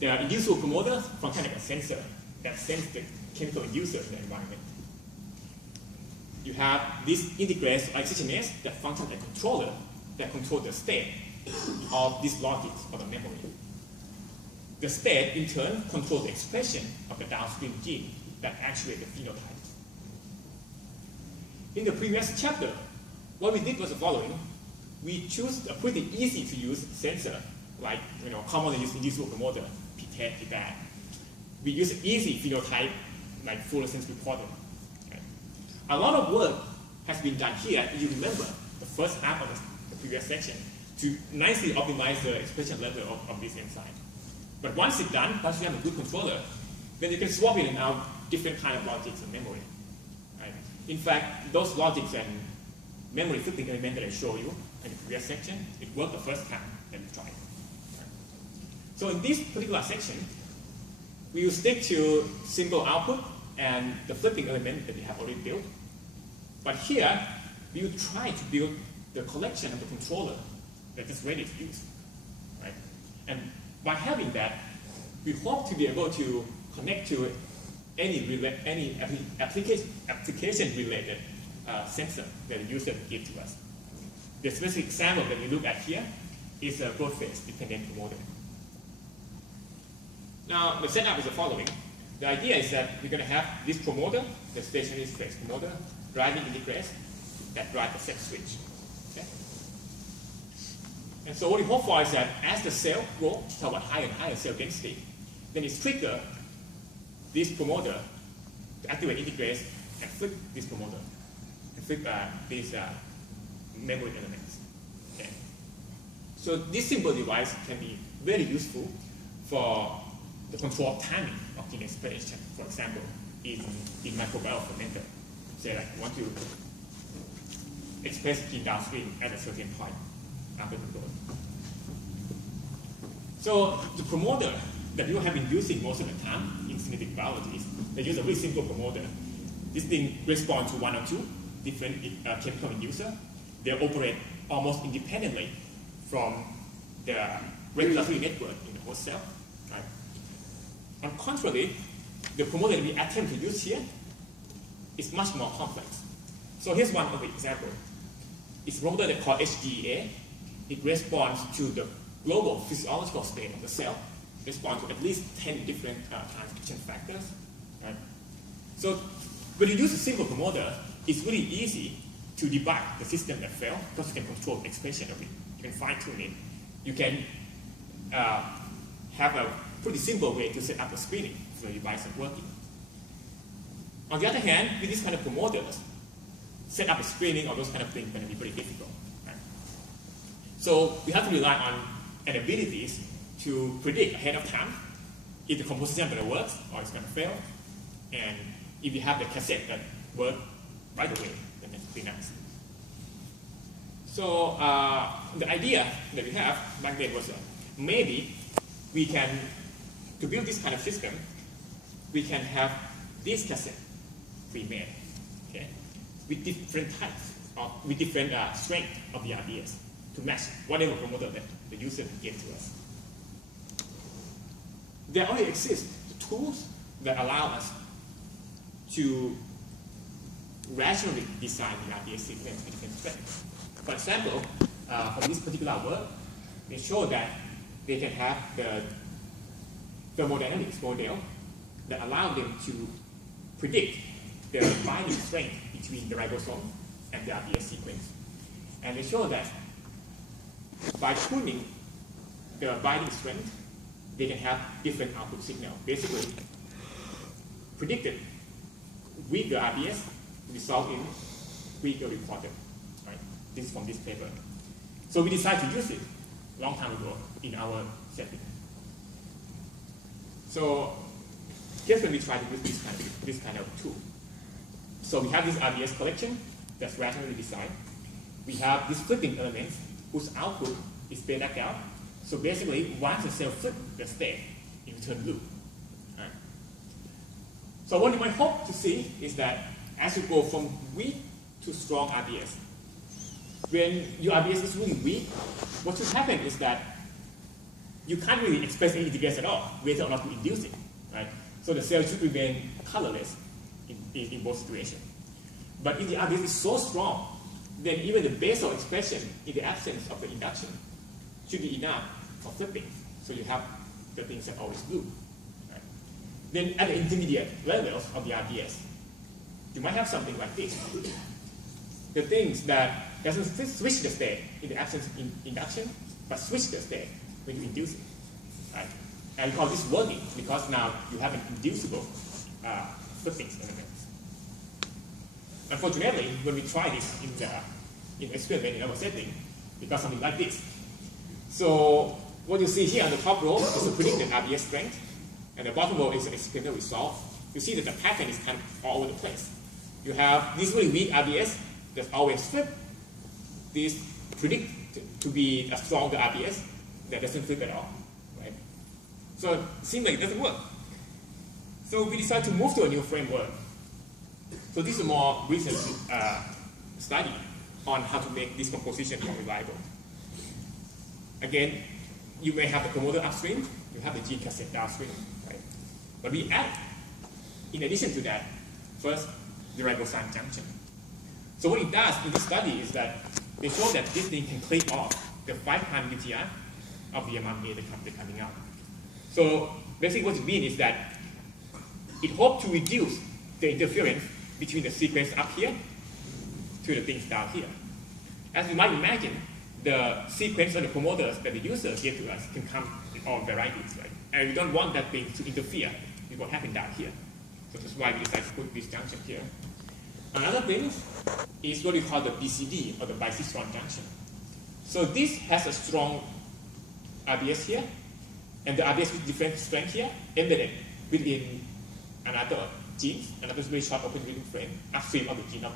The inducible promoter functions like a sensor that sends the chemical inducer in the environment. You have this integrase or exogenous that functions like a controller that controls the state of these logics of the memory. The state, in turn, controls the expression of the downstream gene that actuates the phenotype. In the previous chapter, what we did was the following. We chose a pretty easy to use sensor, like commonly used inducible promoter, PTET, PTAT. We use an easy phenotype, like fluorescence reporter. Okay. A lot of work has been done here, if you remember the first half of the previous section, to nicely optimize the expression level of this enzyme. But once it's done, once you have a good controller, then you can swap in and out different kind of logics and memory. Right? In fact, those logics and memory flipping element that I showed you in the previous section, it worked the first time that we tried. Right? So in this particular section, we will stick to simple output and the flipping element that we have already built. But here, we will try to build the collection of the controller that is ready to use. Right? And by having that, we hope to be able to connect to any application-related sensor that the user will give to us. The specific example that we look at here is a growth phase-dependent promoter. Now, the setup is the following. The idea is that we're going to have this promoter, the stationary phase promoter, driving integrase that drive the sex switch. Okay? And so what we hope for is that as the cell grows toward higher and higher cell density, then it triggers this promoter to activate integrase and flip this promoter, and flip these memory elements. Okay? So this simple device can be very useful for the control of timing of gene expression. For example, in microbial fermenter, say like you want to express gene downstream at a certain point after the growth. So the promoter that you have been using most of the time in synthetic biology is they use a very simple promoter. This thing responds to one or two different chemical inducer. They operate almost independently from the regulatory network in the host cell. Right? On the contrary, the promoter that we attempt to use here is much more complex. So here's one of the examples. It's a promoter that called HGEA. It responds to the global physiological state of the cell, responds to at least 10 different transcription factors. Right? So when you use a simple promoter, it's really easy to debug the system that failed because you can control the expression of it. You can fine-tune it. You can have a pretty simple way to set up a screening so the device is working. On the other hand, with this kind of promoters, set up a screening or those kind of things can be very difficult. Right? So we have to rely on abilities to predict ahead of time if the composition is going to work or it's going to fail. And if you have the cassette that works right away, then that's pretty nice. So the idea that we have back then was maybe we can, to build this kind of system, we can have this cassette pre-made, okay, with different types, with different strength of the RDS to match whatever promoter that the user gives to us. There already exist tools that allow us to rationally design the RDS sequence with different strengths. For example, for this particular work, they show that they can have the thermodynamics model that allow them to predict the binding strength between the ribosome and the RDS sequence. And they show that by tuning the binding strength, they can have different output signal. Basically, predicted weaker RDS result in weaker reporter. Right? This is from this paper. So we decided to use it a long time ago in our setting. So here's when we try to use this kind of tool. So we have this RDS collection that's rationally designed. We have these flipping elements whose output is beta out. So basically, once the cell flips the state, it returns loop. Right. So what you might hope to see is that as you go from weak to strong RDS, when your RDS is really weak, what should happen is that you can't really express any integrase at all, whether or not to induce it, right? So the cell should remain colorless in both situations. But if the RBS is so strong, then even the basal expression in the absence of the induction should be enough for flipping. So you have the things that are always blue. Right? Then at the intermediate levels of the RBS, you might have something like this. The things that doesn't switch the state in the absence of induction, but switch the state when you induce it. Right? And we call this working because now you have an inducible flipping element. Unfortunately, when we try this in the experiment in our setting, we got something like this. So what you see here on the top row is the predicted RBS strength, and the bottom row is the experimental result. You see that the pattern is kind of all over the place. You have this really weak RBS that's always flip. This predict to be a stronger RBS that doesn't flip at all. Right? So it seems like it doesn't work. So we decided to move to a new framework. So this is a more recent study on how to make this composition more reliable. Again, you may have the promoter upstream, you have the gene cassette downstream, right? But we add, in addition to that, first, the ribosome junction. So what it does in this study is that they show that this thing can clip off the 5' UTR of the mRNA that's coming out. So basically what it means is that it hopes to reduce the interference between the sequence up here to the things down here. As you might imagine, the sequence of the promoters that the user gave to us can come in all varieties, right? And we don't want that thing to interfere with what happened down here. So that's why we decided to put this junction here. Another thing is what we call the BCD, or the bicystron junction. So this has a strong RBS here, and the RBS with different strength here, embedded within another gene, another very short open reading frame, upstream of the gene of